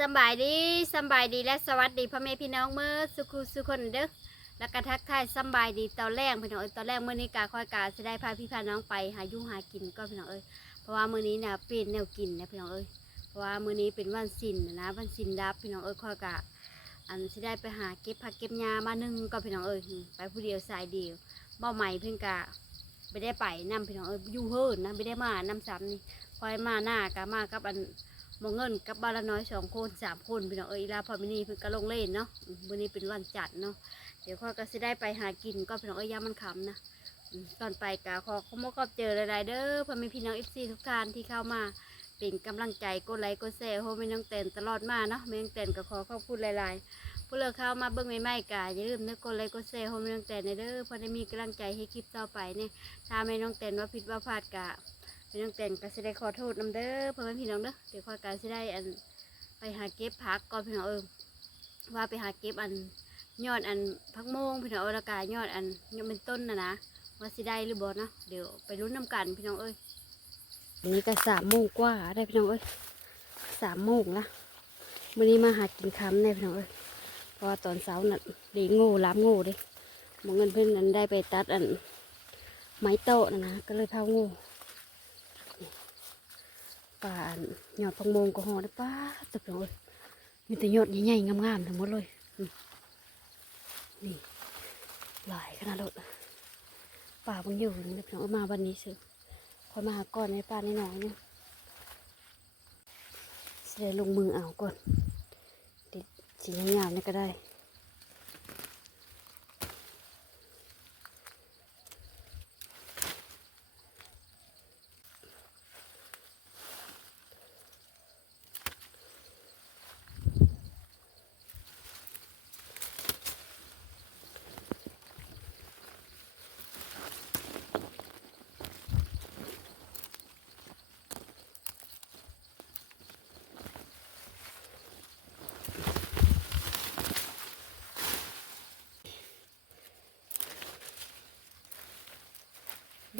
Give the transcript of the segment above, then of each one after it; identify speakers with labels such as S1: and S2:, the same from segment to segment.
S1: สบายดีสบายดีและสวัสดีพ่อแม่พี่น้องเมื่อสุขุสุคนเด้อแล้วก็ทักทายสบายดีตอนแรกพี่น้องเอ้ยตอนแรกเมื่อนี้กาคอยกาจะได้พาพี่พาน้องไปหายุ่งหากินก็พี่น้องเอ้ยเพราะว่าเมื้อนี้น่ะเป็นแนวกินนะพี่น้องเอ้ยเพราะว่าเมื้อนี้เป็นวันศินนะวันศิลดับพี่น้องเอ้ยคอยกะอันสิได้ไปหาเก็บผักเก็บหญ้ามานึ่งก็พี่น้องเอ้ยไปผู้เดียวสายเดียวเบ้าใหม่เพิ่งกะไม่ได้ไปนํพี่น้องเอ้ยอยู่เฮิร์นนะไม่ได้มานำซ้ำนี่คอยมาหน้ากะมากับอัน หมองเงินกับบาลน้อยสองคนสามคนพี่น้องเอ้ยลาพอมินีเพิ่งก็ลงเล่นเนาะอืมวันนี้เป็นวันจัดเนาะเดี๋ยวข้อก็สิได้ไปหากินก็พี่น้องเอ้ยยามันขำนะตอนไปกะขอขโมยขอบเจอหลายๆเด้อพ่อแม่พี่น้องเอฟซีทุกท่านที่เข้ามาเป็นกำลังใจกดไลค์กดแชร์โฮม่น้องเต้นตลอดมาเนาะไม่น้องเต้นก็ขอขอบคุณหลายๆผู้เลิกเข้ามาเบิ่งใหม่ๆกะอย่าลืมเด้อกดไลค์กดแชร์โฮม่น้องเต้นเด้อพอได้มีกำลังใจให้คลิปต่อไปเนี่ยถ้าไม่น้องเต้นว่าผิดว่าพลาดกะ พี่น้องแต่งก็สิได้ขอโทษนำเด้อเพ่อแม่พี่น้องเด้อเดี๋ยวคอยการสิได้อันไปหาเก็บผักก่อนพี่น้องเอิมว่าไปหาเก็บอันยอดอันพักโมงพี่น้องเอ้ยและกายอดอันยอดเป็นต้นนะนะว่าสิได้หรือบ่นะเดี๋ยวไปรุ้นน้ำกันพี่น้องเอ้ยอันนี้ก็สามโมงกว่าได้พี่น้องเอ้ยสามโมงละวันนี้มาหากินคำได้พี่น้องเอ้ยเพราะว่าตอนเช้าน่ะดีโง่ล้ำโง่เด้หมองเงินเพื่อนนั้นได้ไปตัดอันไม้โต๊ะนะนะก็เลยพาโง่ ป่านยอดพังมงก็หอได้ป้าตบเลยมีแต่ยอดใหญ่ๆงามๆทั้งหมดเลยนี่หลายขนาดรถป่าบางอยู่นี่พี่น้องมาวันนี้สิคอยมาหาก่อนในป่าในหนองเนี่ยเสียลงมือเอาก่อนดิสีงามๆนี่ก็ได้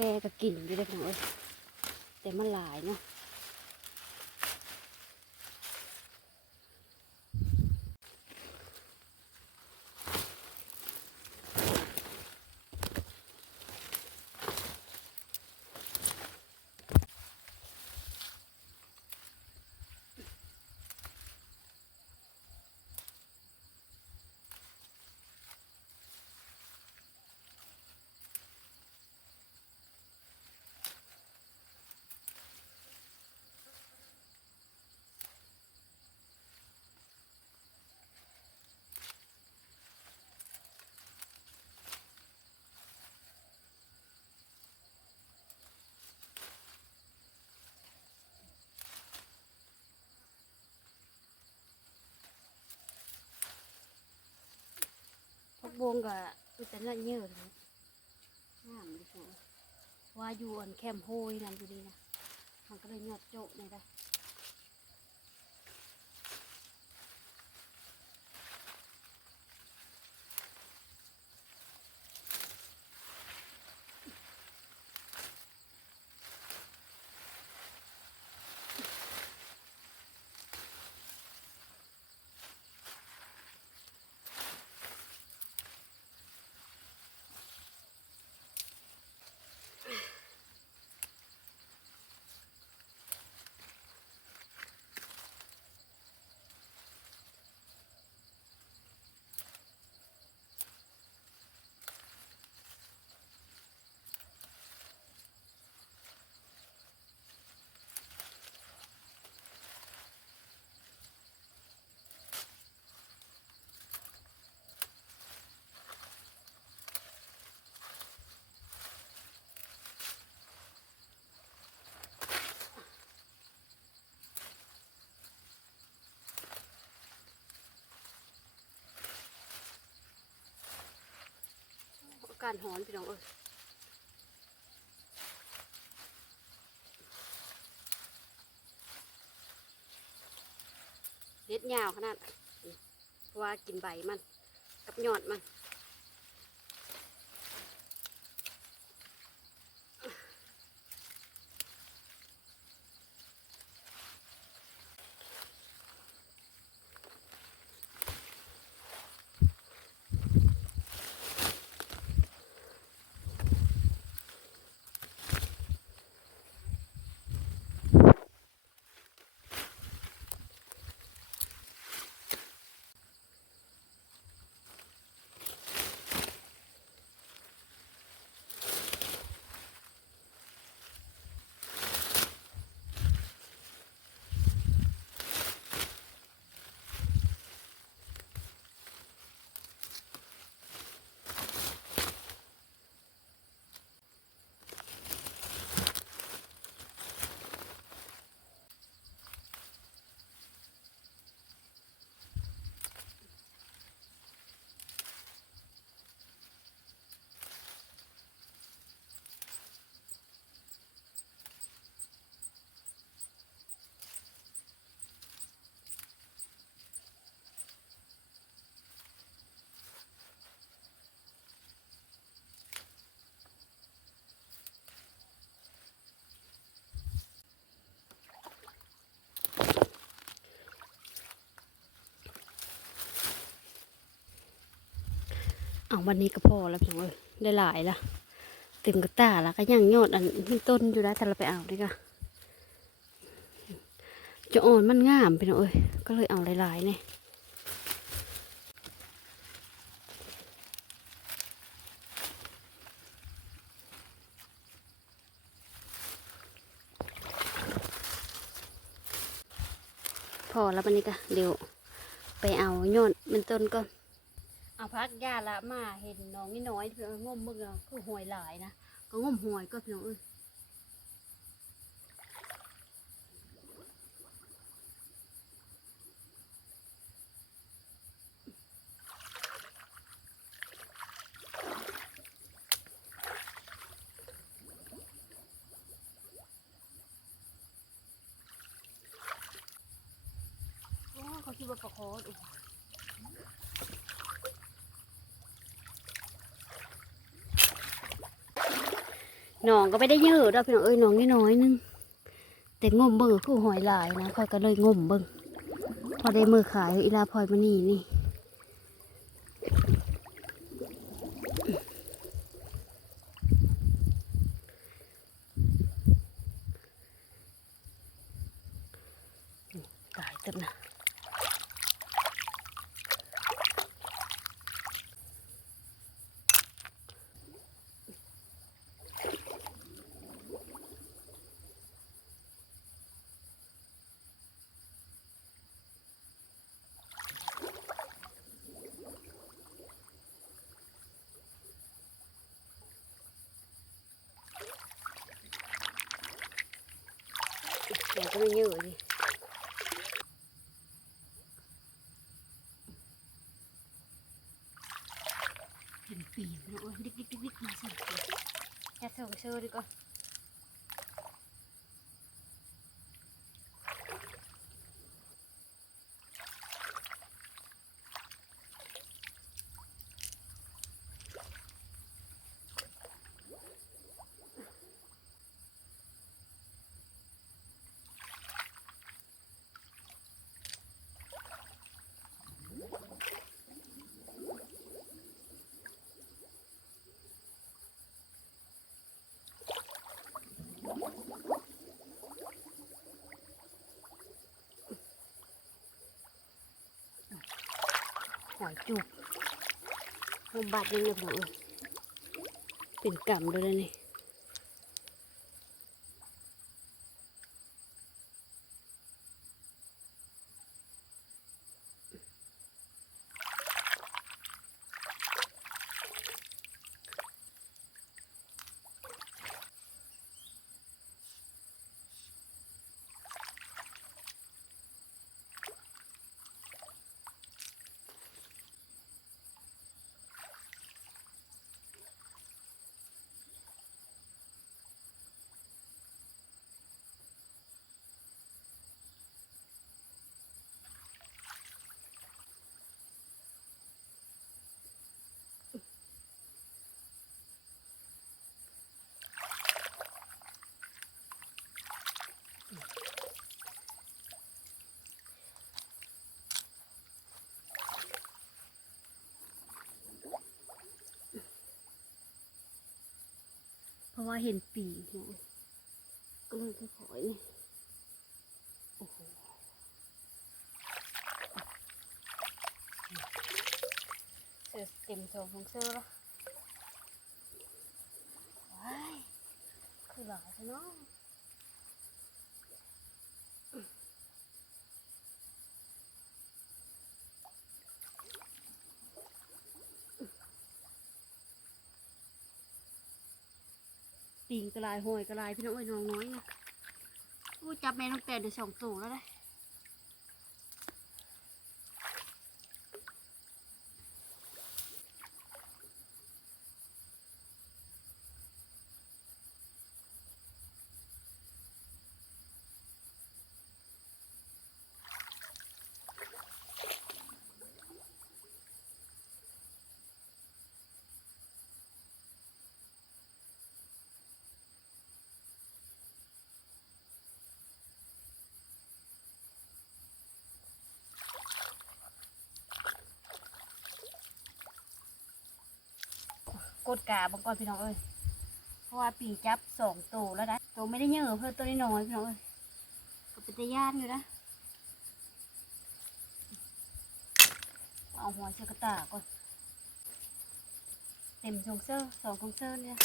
S1: แค่ก็กินอยู่ได้พี่น้องเอ้ยแต่มันหลายเนาะ วกบงก็คือแต่ละเยอะเลยงามเลยพี่น้องว่าอยู่อันแคมป์โฮยนั่นอยู่ดีนะมันก็เลยยอดโจะในได้ การหอนพี่น้องเอ้ยเล็ดยาวขนาดเพราะว่ากินใบมัน กับยอดมัน เอาวันนี้ก็พอแล้วพี่น้องเอ้ยได้หลายละเต็มกระตาละก็ยังยอดอันมีต้นอยู่แล้แต่เราไปเอาดีกว่าจะอ่อนมันงามพี่น้องเอ้ยก็เลยเอาหลายๆเนี่ยพอแล้ววันนี้ก็เดี๋ยวไปเอายอดมันต้นก่อน พักยาละมาเห็นน้องนี่น้อยเพื่อนงมมึงอะคือหวยหลายนะก็งมหวยก็พี่น้องเอ้ยโอ้เขาคิดว่าปลาคอดู หนองก็ไม่ได้เยอะดอกพี่น้องเอ้ยหนองน,น้อยนึงแต่งมเบิ่งคือหอยหลายนะคอยก็เลยงมเบิ่งพอได้มือขายอีลาพลอยมานี่นี่ ตายตึบนะ เดี๋ยวก็ไม่เยอะดิเห็นปีกนะโอ้ยดิกดิกดิกดิกมาส่งจะส่งเชื่อดีกว่า อยจุกบาดยังไงพี่น้องเอ้ยเป็นกำเลยนี่ ราะว่าเห็นปีกเนะก็เลยจะขอยนี่โอ้โหเสือเต็มโถงของเสือแล้วว้ายคือหลายซะเนาะ ปีงกระลายหอยกระลายพี่น้องไอ้น้องน้อยนะอู้จับแม่น้องแต่เดี๋ยวสองตัวแล้วได้ กดกาบางก่อนพี่น้องเอ้ยเพราะว่าปีจับสองตัวแล้วนะตัวไม่ได้เยอะเพื่อตัวน้อยพี่น้องเอ้ยก็เป็นตะย่านอยู่นะเอาหัวเชือกตาก่อนเต็มชงเซอร์สองชงเซอร์เนี่ย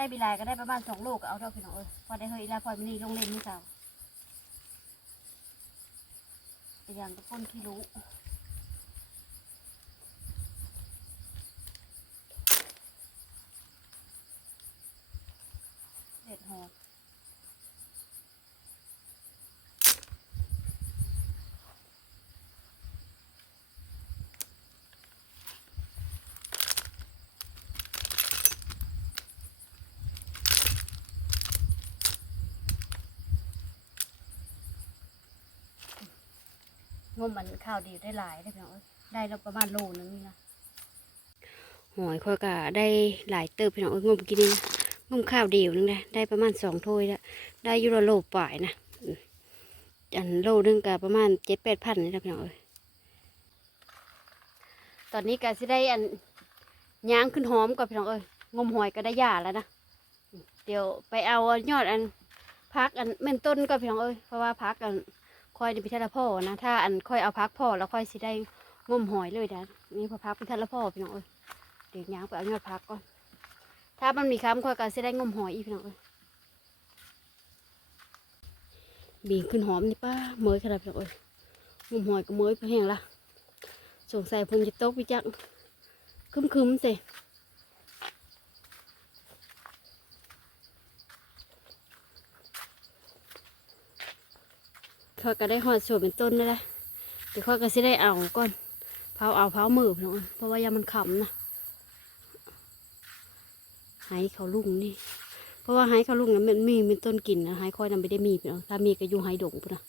S1: ได้บิลายก็ได้ประมาณสองลูกเอาเท่าพี่น้องเอ้ยพอได้เฮยแล้วพอมินนี่ลงเล่นนี่เจ้าเป็นอย่างตะก้นขี้รู้ งมมันข้าวดีได้หลายได้พี่น้องเอ้ยได้แล้วประมาณโลนึงนี่นะหอยคอยกะได้หลายเติบพี่น้องเอ้ยงมกินนี่นะงมข้าวเดียวนึงได้ได้ประมาณสองถ้วยแล้วได้อยูละโลป่ายนะอืมอันโลนึงกะประมาณเจ็ดแปดพันนี่นะพี่น้องเอ้ยตอนนี้กะสิได้อันย่างขึ้นหอมก่อนพี่น้องเอ้ยงมหอยก็ได้หย่าแล้วนะอืมเดี๋ยวไปเอายอดอันพักอันเม่นต้นก่อนพี่น้องเอ้ยเพราะว่าพักอัน ค่อยได้ไปทะละพ่อนะ ถ้าอันค่อยเอาพักพ่อแล้วค่อยสิได้งมหอยเลยนะนี่พอพักเป็นทะละพ่อพี่น้องเอ้ยเดี๋ยวยางไปเอายอดพักก่อน ถ้ามันมีค้ำค่อยก็สิได้งมหอยอีกพี่น้องเอ้ยบีงขึ้นหอมนี่ป้าเมยขนาดพี่น้องเอ้ยงมหอยก็เมยพอแห้งละสงสัยพุ่งจะตกพี่จักคึมคึมๆสิ เขาก็ได้หอดสวยเป็นต้นนั่นแหละเดี๋ยวเขาก็สิได้เอาก่อนเผาเอาเผามือพน้องเพราะว่ายามันขำนะหายเขาลุงนี่ เพราะว่าหายเขาลุงนั้นมันมีเป็นต้นกินนะหายค่อยนำไปได้มีพี่น้องถ้ามีก็อยู่หายดงพุ่นนะ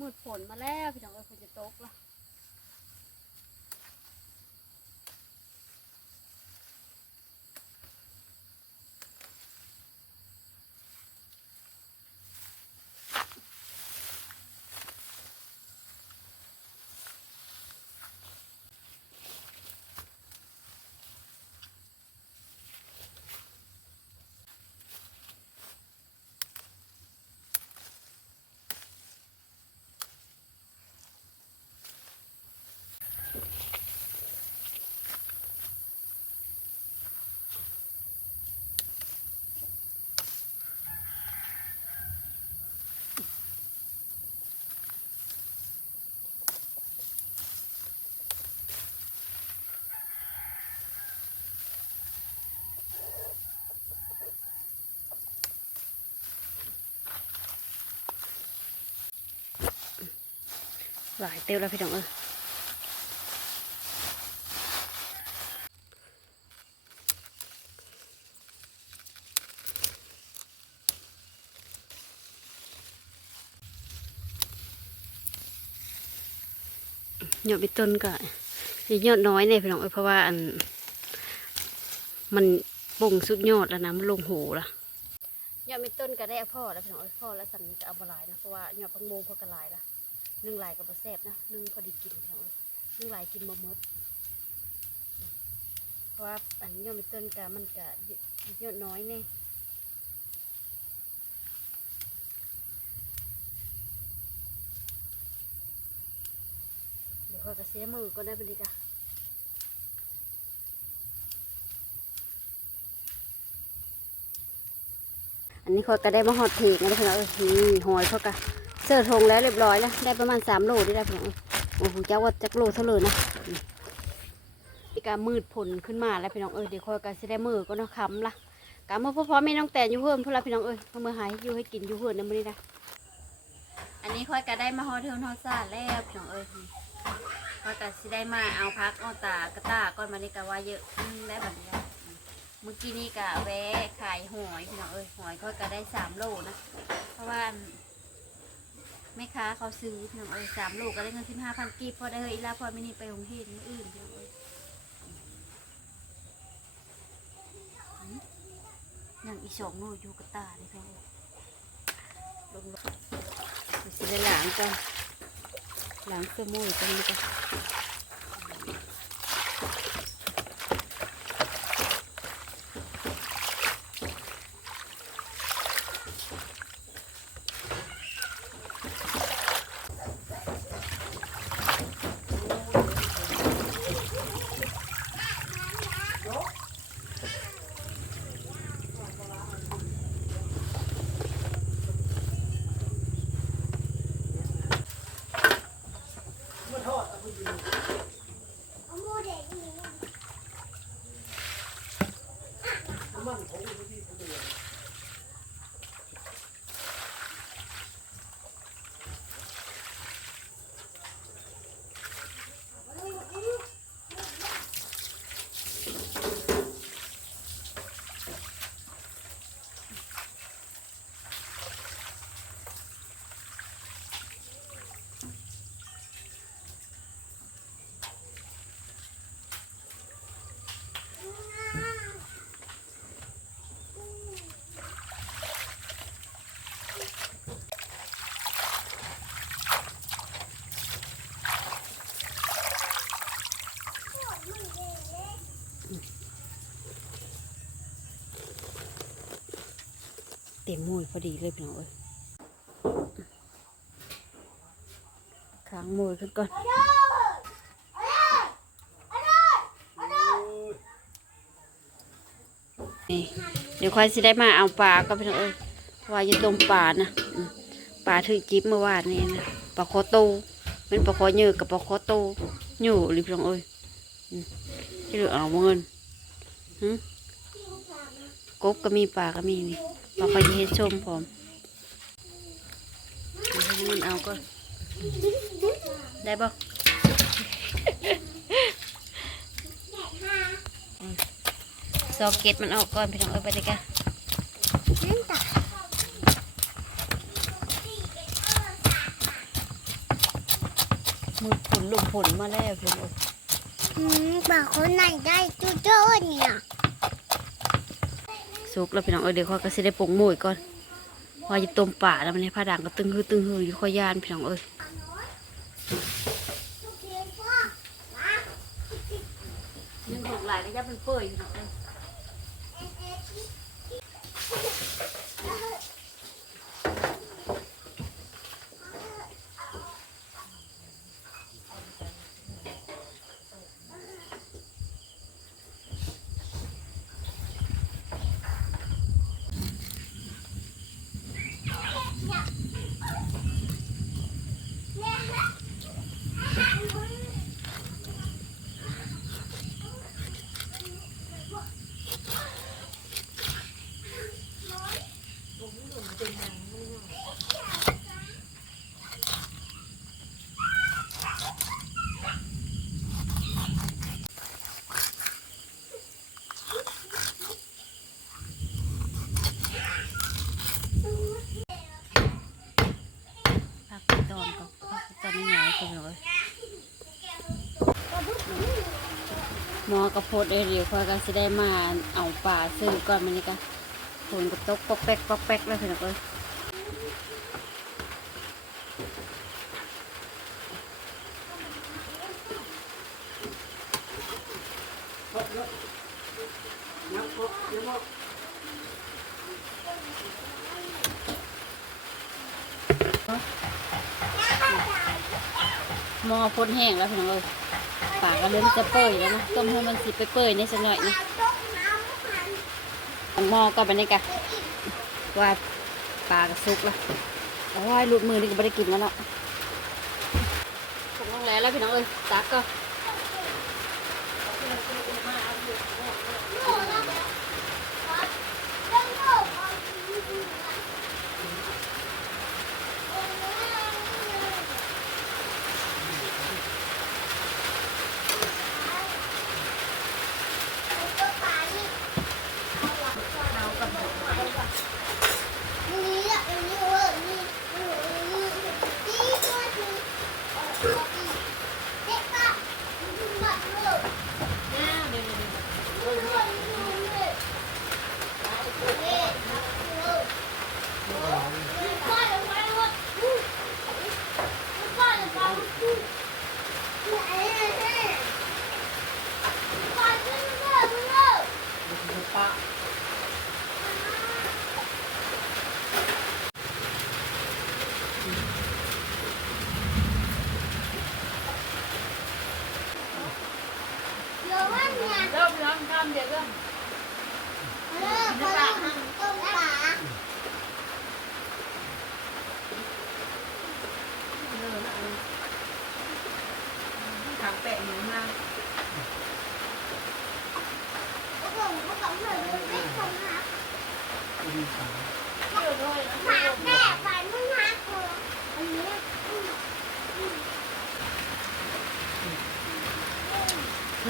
S1: มืดฝนมาแล้วพี่น้องเอ้ยฝนจะตกละ หลายเตียวแล้วพี่น้องเอ้ยยอดไปต้นก็ยอดน้อยเนี่ยพี่น้องเอ้ยเพราะว่าอัน มันบ่งสุดยอดแล้วนะมันลงโหละยอดไปต้นก็ได้อาพ่อแล้วพี่น้องเอ้ยพ่อแล้วสันจะเอาบหลายนะเพราะว่ายอดพังโมงเขาก็หลายละ นึ่งลายกับบะแซบนะนึ่งพอดีกินพี่น้องนึ่งลายกินบ่หมดเพราะว่าอันยอดไปต้นก็มันก็ยอดน้อยเนี่ยเดี๋ยวค่อยก็เสียมือก็ได้บัดนี้กะอันนี้ขาก็ได้มาหอดถีกนะพี่น้องเอ้ยนี่หอยเขาก็ เจอทงแล้วเรียบร้อยแล้ว ได้ประมาณสามโลได้แล้วพี่น้องโอ้โหเจ้าว่าจักโลเท่าเลยนะนี่ก็มืดผลขึ้นมาแล้วพี่น้องเอ้ยเดี๋ยวคอยก็สิได้มือก็เนาะคำละกะมาพ่อๆแม่น้องแต่อยู่เพิ่มเพื่อนละพี่น้องเอ้ยเอมื่อหายอยู่ให้กินอยู่เพื่อนะมื้อนี้นะอันนี้คอยก็ได้มาฮอดเทิงฮอดซ่าแล้วพี่น้องเอ้ยคอยก็สิได้มาเอาพักเอาตากระตาก่อนมานี่ก็ว่าเยอะได้แบบนี้แล้วเมื่อกี้นี่กะแวะขายหอยพี่น้องเอ้ยหอยก็กะได้สามโลนะเพราะว่า ม่ค้าเขาซื้อพี่น้องเอ้ยสามโลก็ได้เงินสิบห้าพันกีบพอได้เฮยอีลาพอไม่นี่ไปโรงเรียนมื้ออื่นพี่น้องเอ้ยอืมยังอีสองโลอยู่กับตาเลยพี่น้องเอ้ยลงๆดูสิได้ล้างกันหล้างเสื้อมูยตรงนี้ก่อน เต็มมยพอดีเลยพี่น้องเอ้ยค้างมูยขึ้นก่อนนี่เดี๋ยวค่อยสิได้มาเอาปลาก็พี่น้องเอ้ยเพราะว่าจะต้มปลานะปลาถือจิ๊บเมื่อวานนี่นะปลาคอโตเป็นปลาคอเยอะกับปลาคอโตอยู่ริพี่น้องเอ้ยที่เหลือเอาเงินหึกบก็มีปลาก็มีนี่ ปลาคอยจะเฮ็ดส้มพร้อมเดี๋ยวให้เงินเอาก่อนได้บ่ซอกเก็ตมันออกก่อนพี่น้องเอ้ยไปเลยกันมือผลลมผลมาแล้วพี่น้องเอ้ย
S2: บางคนไหนได้จุดโจ้เนี่ย
S1: สุกแล้วพี่น้องเออเดี๋ยวข้อยก็สิได้ปรุงหมูอีกก่อนพอจะต้มป่าแล้วมันให้ผ้าด่างก็ตึงฮือตึงฮืออยู่ข้อยย่านพี่น้องเอ้ยยังถูกหลายก็ยับเป็นเปื่อยอยู่น้องเนาะกไปตอนก็พักไปตอนนี้หน่อยพี่น้องเอ้ยหมอ กระโพดเดี๋ยวข้อยก็สิได้มาเอาป่าซื้อก่อนมันนี่กันฝนก็ตกปอกแป๊กปอกแป๊กแล้วพี่น้องเอ้ยหม้อพ่นแห้งแล้วพี่น้องเอ้ยปา ก็เริ่มจะเปื่อยแล้วนะต้มให้มันสิไปเปื่อยในสักหน่อยนะหม้อก็ไปนี่กะว่าปลากระซุกละวโอ้ยหลุดมือนี่ก็ไม่ได้กินแล้วเนาะผมลงแล้วแล้วพี่น้องเอ้ยตักก็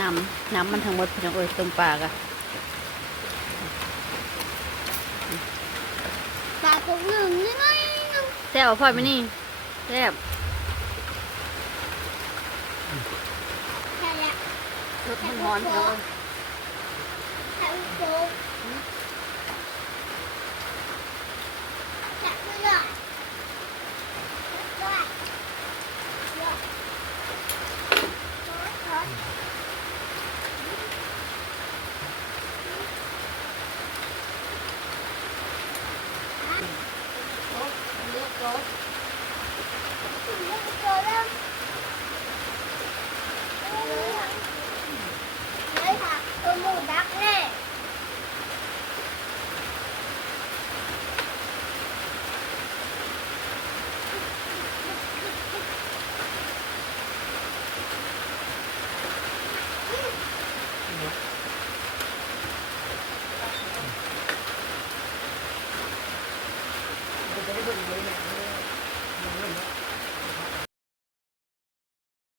S3: น้ำ
S1: น้ำมันทั้งหมดพี่นเอ้ยตรงปากอะ
S2: ปากตรงหนึ่งนี่ไง
S1: แซ่บพ่อไปนี่แซ่บ
S3: on.